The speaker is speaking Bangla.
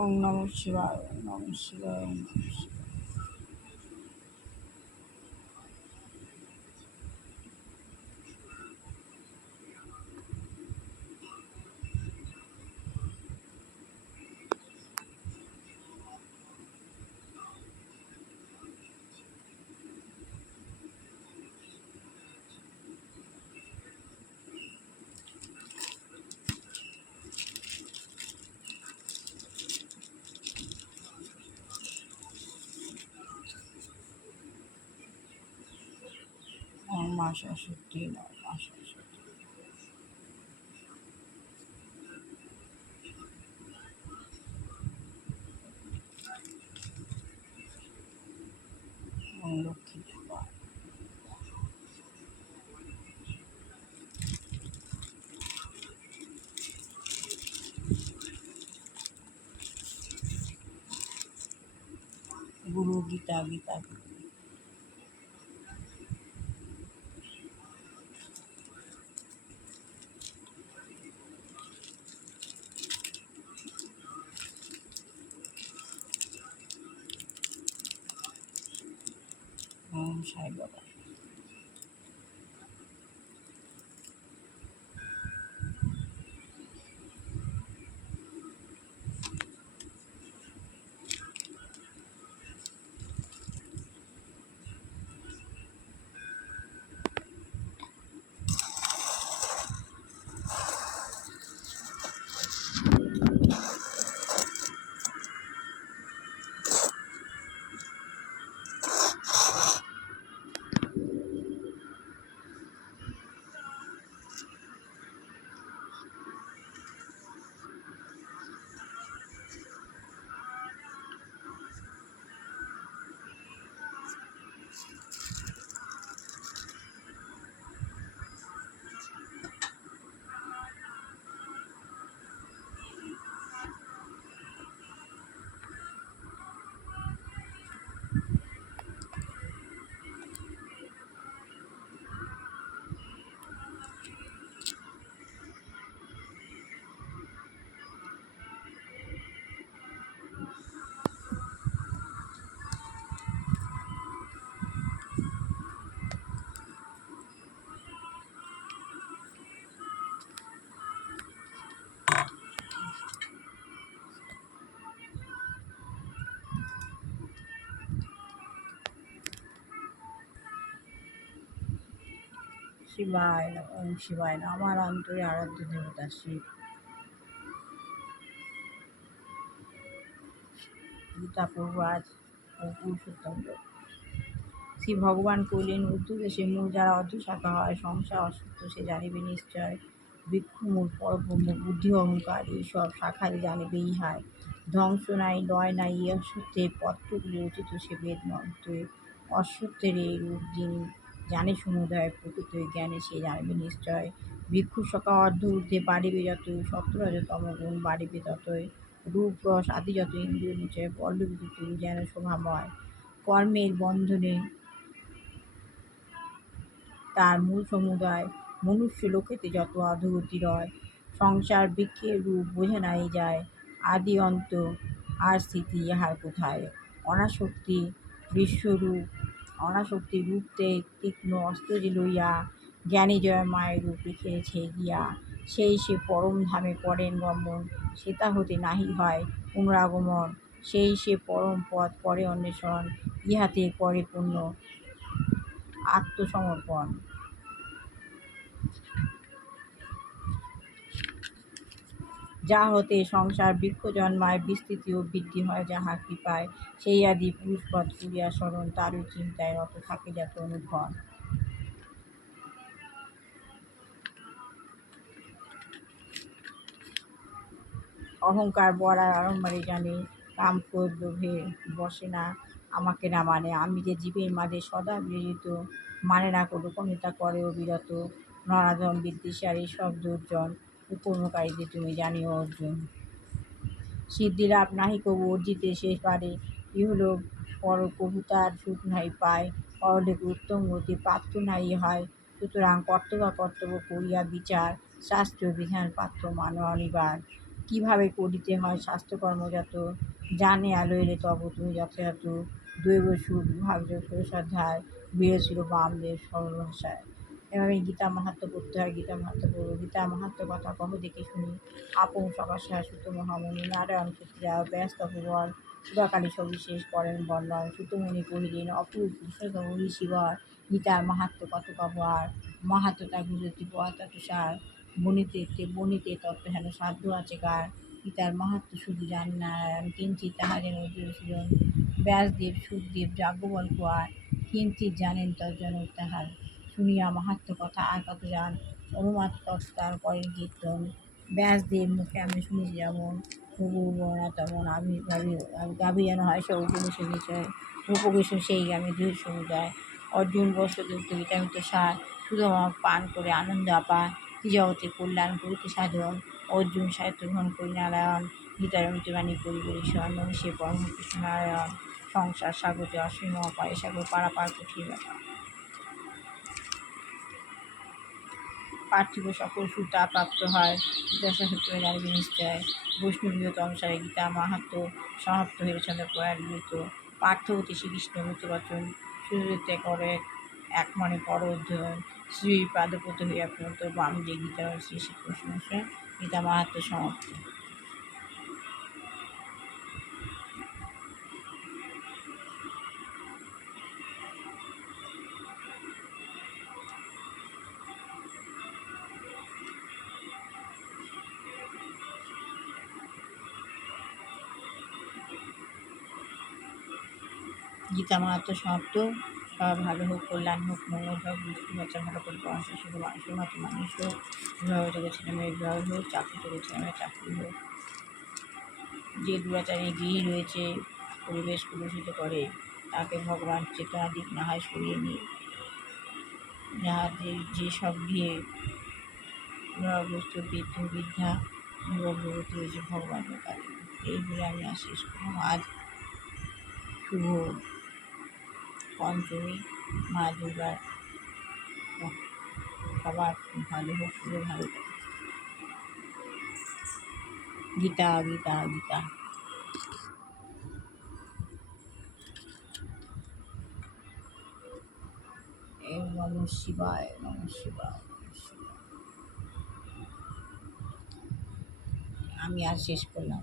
ওম নমঃ শিবায়, ওম নমঃ শিবায়, ওম নমঃ শিবায়। ওম মা সরস্বতী নমঃ, মা সরস্বতী। ওম লক্ষ্মী শিবায়। গুরু গীতা, গীতা গুরু। ওম সাই বাবা। শিবায় নমঃ, ওম শিবায় নমঃ। আমার অন্তরে আরাধ্য দেবতা শিব। গীতা পড়ব আজ ও পুরুষোত্তম যোগ। শ্রী ভগবান কইলেন, ঊর্ধ্বদেশে মূল যারা অর্ধশাখা হয়, সংসার অসত্য সে জানিবে নিশ্চয়। বৃক্ষমূল পরব্রহ্ম বুদ্ধি অহংকার, এইসব শাখায় জানিবে ইহায়। ধ্বংস নাই, লয় নাই, এই অসত্যের পত্রগুলি রচিত সে বেদ মন্ত্রে। অসত্যের এই রূপ যিনি জানে সমুদয়, প্রকৃত জ্ঞানে সে জানিবে নিশ্চয়। ভিক্ষু সখা অর্ধ ঊর্ধ্বে বাড়িবে যতই, সত্ত্বরজ তমগুণ বাড়িবে ততই। রূপ রস আদি যত ইন্দ্রিয় নিচয়, পল্লবিত তুরু যেন শোভাময়। কর্মের বন্ধনে তার মূল সমুদায়, মনুষ্য লোকেতে যত অধোগতি রয়। সংসার বৃক্ষের রূপ বোঝা নাই যায়, আদি অন্ত আর স্থিতি ইহার কোথায়। অনাসক্তি বিশ্বরূপ, অনাসক্তি রূপতে তীক্ষ্ণ অস্ত্র যে লইয়া, জ্ঞানী জয় মায়ের রূপ রেখেছে গিয়া। সেই সে পরম ধামে করেন গমন, সেতা হতে নাহি হয় পুনরাগমন। সেই সে পরম পদ করে অন্বেষণ, ইহাতে করে পূর্ণ আত্মসমর্পণ। যা হতে সংসার বৃক্ষ জন্মায়, বিস্তৃতি ও বৃদ্ধি হয় যাহা কৃপায়। সেই আদি পুরুষপদ করিয়া স্মরণ, তারই চিন্তায় রত থাকে যত অনুক্ষণ। অহংকার বড়ার আড়ম্বরে জানে, কাম ক্রোধ লোভে বসে না, আমাকে না মানে। আমি যে জীবের মাঝে সদা বিরজিত, মানে না লোকনেতা করে অবিরত। নরাধম বিদ্বেষার এইসব দুর্জন, উপমকারীদের তুমি জানিও অর্জুন। সিদ্ধিলাভ নাহি কবু অর্জিতে শেষ পারে, ইহলোক পর কবুতার সুখ নাই পায়। পরলোকে উত্তম গতি প্রাপ্ত নাই হয়, সুতরাং কর্তব্য কর্তব্য করিয়া বিচার, শাস্ত্র বিধান পাত্র মানো অনিবার। কিভাবে করিতে হয় স্বাস্থ্যকর্ম যত, জানে আলো এলে তব তুমি যথাযথ, দৈব সুখ ভাগ্য শ্রদ্ধায় বিরছিল বামদেব সরল ভাষায়। এভাবে গীতা মাহাত্ম্য পড়তে হয়। গীতা মাহাত্ম্য পড়ব। গীতা মাহাত্ম্য কথা কহ দেখে শুনি, আপন সকাশা সুত মহামণি নারায়ণ ক্ষত্রিয়া ব্যস্ত তপবর, উদাকালী সবিশেষ করেন বর্ণন। সুতমুনি কহিলেন অপূর্ব পুরুষোত্তম ঋষিবর, গীতার মাহাত্ম্য কত কব আর, মাহাত্ম্য তা গুজতি পোয়াতা তুষার, বনিতে তত্ত্ব হেন সাধ্য আছে কার, গীতার মাহাত্ম্য শুধু জানি নারায়ণ, কিঞ্চিৎ তাহা যেন অর্জুন ব্যাসদেব সুখদেব যাজ্ঞবল্ক্য আর, কিঞ্চিৎ জানেন তজ্জনক তাহার, শুনিয়া মাহাত্ম্য কথা আর কত জান, অনুমাত তৎকার করেন কীর্তন। ব্যাসদেব মুখে আমি শুনেছি যেমন, প্রভু বর্ণা তেমন গাভী যেন হয় সে উপনিষদ বিষয়, উপকৃষ্ণ সেই গ্রামে দৃঢ় সমুদায়, অর্জুন বস্ত্রযুক্ত গীতামিত সার, সুধমা পান করে আনন্দ আপায়, ত্রিজগতে কল্যাণ করিতে সাধন, অর্জুন সাহিত্য গ্রহণ করি নারায়ণ, গীতার অমৃতবাণী করি পরিসর, নমঃ পরমকৃষ্ণ নারায়ণ, সংসার সাগরে অসীম অপায় সাগর পারাপার কঠিন ব্যাপার। পার্থিব সকল সুখ তা প্রাপ্ত হয়, যথাসত্য জানবে নিশ্চয়, বৈষ্ণবীয়ত অনুসারে গীতা মাহাত্ম্য সমাপ্ত হইলে ছন্দ প্রয়াত, পার্থবতী শ্রীকৃষ্ণ মৃত্যুবচন, সুযোগতে করে এক মনে কর অধ্যয়ন, শ্রী পাদপত হইয়া প্রণত বাম যে গীতা শ্রী শ্রীকৃষ্ণ গীতা মাহাত্ম্য সমাপ্ত। গীতা মাহাত্ম্য সমাপ্ত। সব ভালো হোক, কল্যাণ হোক, মঙ্গল হোক, বৃষ্টি বাচ্চা ভালো করে পড়াশোনা শুধু মানুষের মতো মানুষ হোক, বিবাহ যোগে ছেলে মেয়ের বিবাহ হোক, চাকরি যোগে ছেলে মেয়ের চাকরি হোক। যে দুরাচারী গৃহী রয়েছে, পরিবেশ কলুষিত করে, তাকে ভগবান চেতনা দিক না হয় সরিয়ে নিয়ে, যাহাদের যেসব গৃহে গ্রহগ্রস্ত বৃদ্ধ বৃদ্ধা গর্ভবতী রয়েছে, ভগবানের কাছে এই বলে আমি আর শেষ করলাম। আজ শুভ পঞ্চমী, মা দুর্গার সবার ভালো হোক, পুরো ভালো হোক। গীতা গীতা গীতা। নমঃ শিবায়, নমঃ শিবায়, নমঃ শিবায়। আমি আর শেষ করলাম।